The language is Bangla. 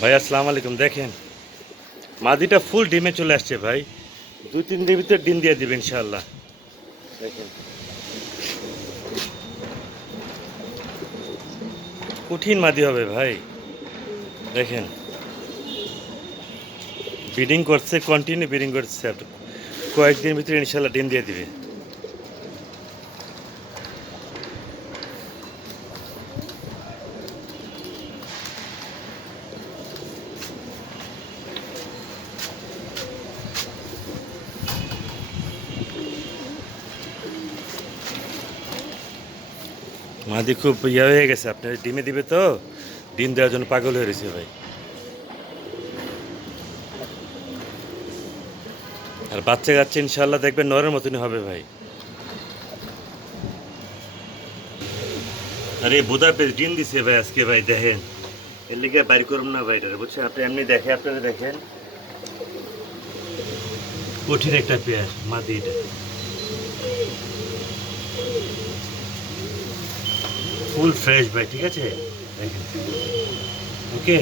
ভাই আসসালামু আলাইকুম। দেখেন মাদিটা ফুল ডিমে চলে আসছে ভাই, 2-3 দিনের ভিতরে ডিম দিয়ে দিবে ইনশাআল্লাহ। দেখেন কঠিন মাদি হবে ভাই। দেখেন ব্রিডিং করছে, কন্টিনিউ ব্রিডিং করছে, কয়েকদিনের ভিতরে ইনশাআল্লাহ ডিম দিয়ে দিবে। মাদি খুব হয়ে গেছে, আপনার ডিমে দিবে তো, ডিম দেওয়ার জন্য পাগল হয়ে রয়েছে ভাই। আর বাচ্চা কাচ্চা ইনশাআল্লাহ দেখবেন নরের মতনই হবে ভাই। আরে বুদাপেস্ট ডিম দিছে ভাই আজকে ভাই, দেখেন এর লিগে বাইর করুন না ভাই, এটা বুঝছেন আপনি, এমনি দেখে আপনারা দেখেন কঠিন একটা পেয়ার মাদি, এটা ফুল ফ্রেশ ভাই, ঠিক আছে দেখেন। ওকে।